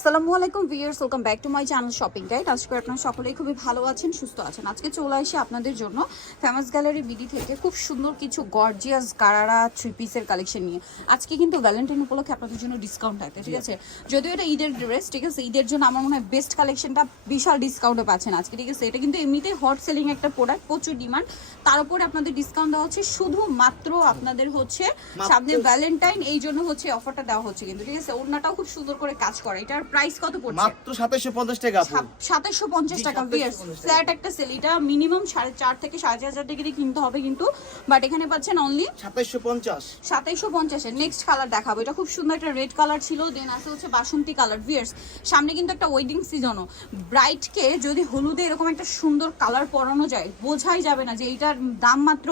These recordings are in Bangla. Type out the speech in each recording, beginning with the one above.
আসসালামু আলাইকুম viewers, welcome back to my channel shopping guide. আজকে আপনারা সকলেই খুবই ভালো আছেন, সুস্থ আছেন। আজকে চলে আসি আপনাদের জন্য ফেমাস গ্যালারি বিডি থেকে খুব সুন্দর কিছু গর্জিয়াস গারারা থ্রি পিসের কালেকশন নিয়ে। আজকে কিন্তু ভ্যালেন্টাইন উপলক্ষে আপনাদের জন্য ডিসকাউন্ট থাকে, ঠিক আছে? যদিও এটা ঈদের ড্রেস, ঠিক আছে, ঈদের জন্য আমার মনে হয় বেস্ট কালেকশনটা বিশাল ডিসকাউন্টে পাচ্ছেন আজকে, ঠিক আছে? এটা কিন্তু এমনিতেই হট সেলিং একটা প্রোডাক্ট, প্রচুর ডিমান্ড, তার উপরে আপনাদের ডিসকাউন্ট দেওয়া হচ্ছে শুধুমাত্র আপনাদের হচ্ছে সামনে ভ্যালেন্টাইন, এই জন্য হচ্ছে অফারটা দেওয়া হচ্ছে কিন্তু, ঠিক আছে? ওড়নাটাও খুব সুন্দর করে কাজ করে। এটার প্রাইস কত পড়ছে? মাত্র 2750 টাকা। 2750 টাকা ভিউয়ার্স, ফ্ল্যাট একটা সেল। এটা মিনিমাম 4.5 থেকে 4.5 টাকা দিয়ে কিনতে হবে কিন্তু, বাট এখানে পাচ্ছেন অনলি 2750 এর। নেক্সট কালার দেখাবো, এটা খুব সুন্দর একটা রেড কালার ছিল, দেন আছে হচ্ছে বাসন্তী কালার। ভিউয়ার্স, সামনে কিন্তু একটা ওয়েডিং সিজনও, ব্রাইডকে যদি হলুদে এরকম একটা সুন্দর কালার পরানো যায়, বোঝাই যাবে না যে এইটার দাম মাত্র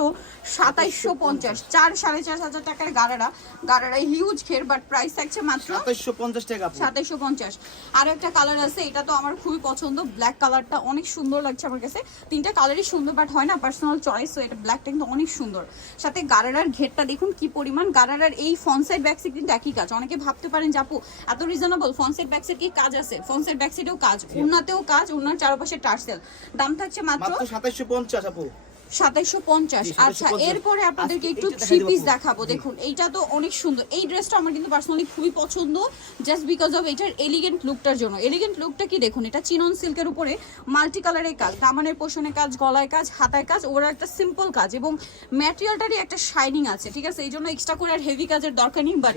2750। 4-4.5 টাকার গারারা হিউজ ঘের, বাট প্রাইস থাকছে মাত্র 2750 টাকা। 2750। আরো একটা কালার আছে, এটা তো আমার খুবই পছন্দ, ব্ল্যাক কালারটা অনেক সুন্দর লাগছে আমার কাছে। তিনটা কালারই সুন্দর, বাট হয় না পার্সোনাল চয়েস, তো এটা ব্ল্যাকটা কিন্তু অনেক সুন্দর। সাথে গারারার ঘেরটা দেখুন কি পরিমাণ। গারারার এই ফ্রন্ট সাইড ব্যাক সাইড কিন্তু একই কাজ। অনেকে ভাবতে পারেন যে আপু এত reasonable, front side back side কি কাজ আছে? ফ্রন্ট সাইড ব্যাক সাইডেও কাজ, ওড়নাতেও কাজ, ওড়নার চারপাশে টার্সেল। দাম থাকছে মাত্র 2750 আপু। 2750। আচ্ছা, এরপরে আপনাদেরকে একটু থ্রি পিস দেখাবো। দেখুন এইটা তো অনেক সুন্দর, এই ড্রেসটা আমার কিন্তু পার্সোনালি খুবই পছন্দ, জাস্ট বিকজ অফ এটার এলিগেন্ট লুকটার জন্য। এলিগেন্ট লুকটা কি দেখুন, এটা চিনন সিল্কের উপরে মাল্টি কালারের কাজ, দামানের পোষণে কাজ, গলায় কাজ, হাতায় কাজ, ওরা একটা সিম্পল কাজ, এবং ম্যাটেরিয়ালটারই একটা শাইনিং আছে, ঠিক আছে? এই জন্য এক্সট্রা করে আর হেভি কাজের দরকার নেই। বাট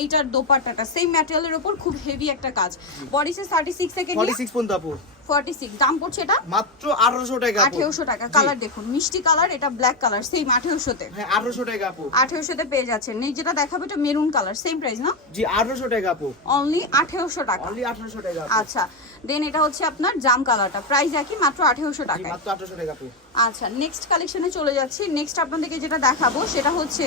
এইটার দোপাট্টাটা সেম ম্যাটেরিয়ালের উপর খুব হেভি একটা কাজ। বডি সাইজ 36 থেকে 46 পর্যন্ত আপু। 46। দাম পড়ছে এটা মাত্র 1800 টাকা আপু। 1800 টাকা। কালার দেখুন মিষ্টি কালার, এটা ব্ল্যাক কালার, সেম 1800 তে। হ্যাঁ 1800 টাকা আপু। 1800 তে পেয়ে যাচ্ছেন। নেক্সট যেটা দেখাবো এটা মেরুন কালার, সেম প্রাইস না? জি 1800 টাকা আপু। অনলি 1800 টাকা। অনলি 1800 টাকা। আচ্ছা, দেন এটা হচ্ছে আপনার জাম কালারটা, প্রাইস একই, মাত্র 1800 টাকা। মাত্র 1800 টাকা আপু। আচ্ছা, নেক্সট কালেকশনে চলে যাচ্ছি। নেক্সট আপনাদেরকে যেটা দেখাবো সেটা হচ্ছে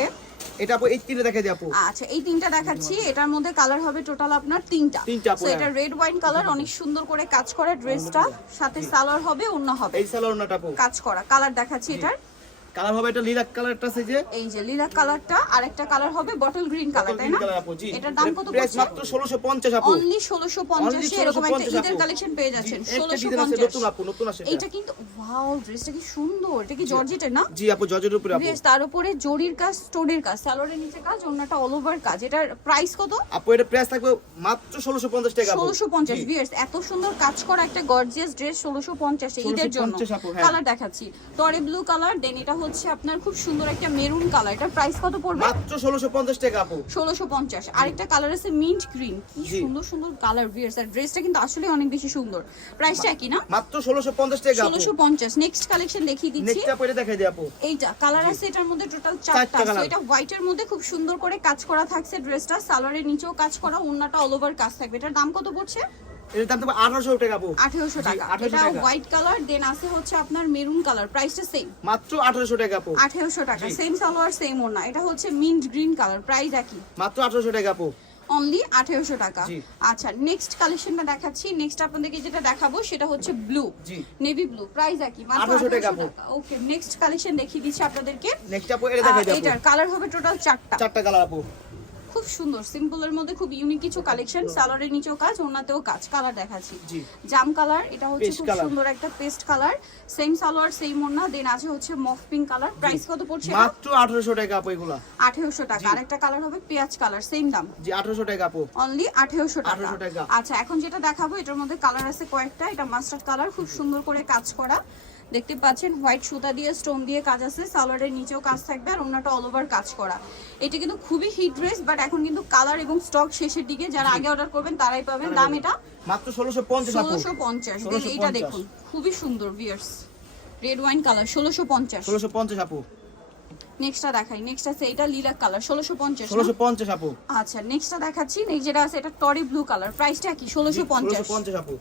এটা আপু এই তিনটা দেখাই দিই আপু। আচ্ছা, এই তিনটা দেখাচ্ছি। এটার মধ্যে কালার হবে টোটাল আপনার তিনটা। তো এটা রেড ওয়াইন কালার, অনেক সুন্দর করে কাজ করা ড্রেসটা, সাথে সালোয়ার হবে, ওড়না হবে, এই সালোয়ারটা আপু কাজ করা। কালার দেখাচ্ছি, এটার কালার হবে এটা লিলাক কালারটা আছে যে, এই যে লিলাক কালারটা, আরেকটা কালার হবে বটল গ্রিন কালার, তাই না? এটার দাম কত পড়ছে? মাত্র 1650 আপু। অনলি 1650 এ এরকম একটা ঈদের কালেকশন পেয়ে যাচ্ছেন। 1650 নতুন আপু, নতুন আসে এটা কিন্তু ওয়াও, ড্রেসটা কি সুন্দর। এটা কি জর্জেটের না? জি আপু, জর্জেটের উপরে আপু। ড্রেস, তার উপরে জরির কাজ, স্টোনের কাজ, সালোয়ারের নিচে কাজ, ওন্নাটা অল ওভার কাজ। এটার প্রাইস কত আপু? এটা প্রাইস থাকবে মাত্র 1650 টাকা আপু। 1650। ভিউয়ার্স, এত সুন্দর কাজ করা একটা গর্জিয়াস ড্রেস 1650 এ ঈদের জন্য। কালার দেখাচ্ছি, টরে ব্লু কালার, দেন এটা হচ্ছে আপনার খুব সুন্দর একটা মেরুন কালার। এটার প্রাইস কত পড়বে? মাত্র 1650 টাকা আপু। 1650। আরেকটা কালার আছে মিন্ট গ্রিন, কি সুন্দর সুন্দর কালার। ভিউয়ার্স, আর ড্রেসটা কিন্তু আসলে অনেক বেশি সুন্দর। প্রাইসটা কি না? মাত্র 1650 টাকা আপু। 1650। নেক্সট কালেকশন দেখিয়ে দিচ্ছি। নেক্সট আপু এটা দেখাই দিই আপু। এইটা কালার আছে, এটার মধ্যে টোটাল 4টা। সো এটা হোয়াইটের মধ্যে খুব সুন্দর করে কাজ করা থাকছে ড্রেসটা, সালোয়ারের নিচেও কাজ করা, ওন্নাটা অল ওভার কাজ থাকবে। এটার দাম কত পড়ছে? এর দাম তো 1800 টাকা আপু। 1800 টাকা। এটা হোয়াইট কালার, দেন আছে হচ্ছে আপনার মেরুন কালার, প্রাইসটা সেম, মাত্র 1800 টাকা আপু। 1800 টাকা। সেম সালোয়ার, সেম ওড়না। এটা হচ্ছে মিন্ট গ্রিন কালার, প্রাইস একই, মাত্র 1800 টাকা আপু। অনলি 1800 টাকা। আচ্ছা, নেক্সট কালেকশনটা দেখাচ্ছি। নেক্সট আপনাদেরকে যেটা দেখাবো সেটা হচ্ছে ব্লু, নেভি ব্লু, প্রাইস একই, মাত্র 1800 টাকা। ওকে, নেক্সট কালেকশন দেখিয়ে দিচ্ছি আপনাদেরকে। নেক্সট আপু এটা দেখাই দাও। এটার কালার হবে টোটাল 4টা। 4টা কালার আপু। খুব সুন্দর, সিম্পলের মধ্যে খুব ইউনিক কিছু কালেকশন, সালোয়ারের নিচেও কাজ, ওড়নাতেও কাজ। কালার দেখাচ্ছি, জাম কালার, এটা হচ্ছে খুব সুন্দর একটা paste colour, same salwar same ওড়না, দেন আছে হচ্ছে মফ পিঙ্ক কালার। প্রাইস কত পড়ছে? মাত্র 1800 টাকা আপু এগুলা। 1800 টাকা। আরেকটা কালার হবে পেঁয়াজ কালার, সেম দাম, জি 1800 টাকা আপু। অনলি 1800 টাকা। 1800 টাকা। আচ্ছা, এখন যেটা দেখাবো এটার মধ্যে কালার আছে কয়েকটা। এটা মাস্টার্ড কালার, খুব সুন্দর করে কাজ করা, দেখতে পাচ্ছেন হোয়াইট সুতা দিয়ে স্টোন দিয়ে কাজ আছে, সালোয়ারের নিচেও কাজ থাকবে, আর ওন্নাটা অল ওভার কাজ করা। এটা কিন্তু খুবই হিট ড্রেস, বাট এখন কিন্তু কালার এবং স্টক শেষের দিকে, যারা আগে অর্ডার করবেন তারাই পাবেন। দাম এটা মাত্র 1650 আপু। 1650। দেন এটা দেখুন, খুবই সুন্দর ভিউয়ার্স, রেড ওয়াইন কালার, 1650। 1650 আপু। নেক্সটটা দেখাই। নেক্সট আছে এটা লিলাক কালার, 1650। 1650 আপু। আচ্ছা, নেক্সটটা দেখাচ্ছি। নেক্সট যেটা আছে এটা টরি ব্লু কালার, প্রাইসটা কি? 1650। 1650 আপু।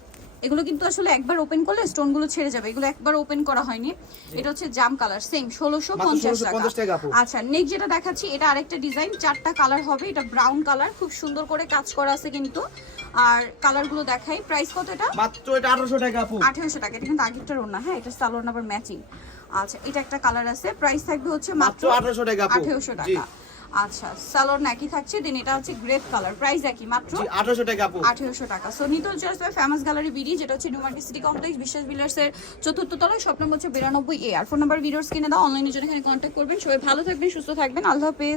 এগুলো কিন্তু আসলে একবার ওপেন করলে স্টোন গুলো ছেড়ে যাবে, এগুলো একবার ওপেন করা হয়নি। এটা হচ্ছে জাম কালার, সেম 1650 টাকা। আচ্ছা, নেক্সট যেটা দেখাচ্ছি এটা আরেকটা ডিজাইন, 4টা কালার হবে। এটা ব্রাউন কালার, খুব সুন্দর করে কাজ করা আছে কিন্তু। আর কালার গুলো দেখাই, প্রাইস কত এটা? মাত্র এটা 1800 টাকা আপু। 1800 টাকা। এটা কিন্তু আগেরটার ওড়না, হ্যাঁ, এটা সালোয়ার নাম্বার ম্যাচিং। আচ্ছা, এটা একটা কালার আছে, প্রাইস থাকবে হচ্ছে মাত্র 1800 টাকা আপু। 1800 টাকা। আচ্ছা সালোয়ার নাকি থাকছে, দেন এটা হচ্ছে গ্রেপ কালার, প্রাইস একই মাত্র জি 1800 টাকা আপু। 1800 টাকা। সো নিতে হচ্ছে ফেমাস গ্যালারি বিডি, যেটা হচ্ছে নিউ মার্কেট সিটি কমপ্লেক্স বিশ্বাস বিল্ডার্সের 4th তলায়, শপ নম্বর হচ্ছে 92A। আর ফোন নাম্বার ভিডিওস কিনে দাও, অনলাইনে জন্য এখানে কন্ট্যাক্ট করবেন। সবাই ভালো থাকবেন, সুস্থ থাকবেন, আল্লাহ হাফেজ।